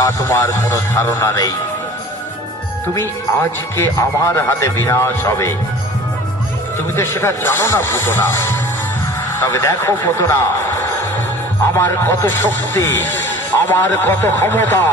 তা তোমার কোনো ধারণা নেই। তুমি আজকে আমার হাতে বিনাশ হবে, তুমি তো সেটা জানো না পুতনা। তবে দেখো পুতনা, আমার কত শক্তি, আমার কত ক্ষমতা।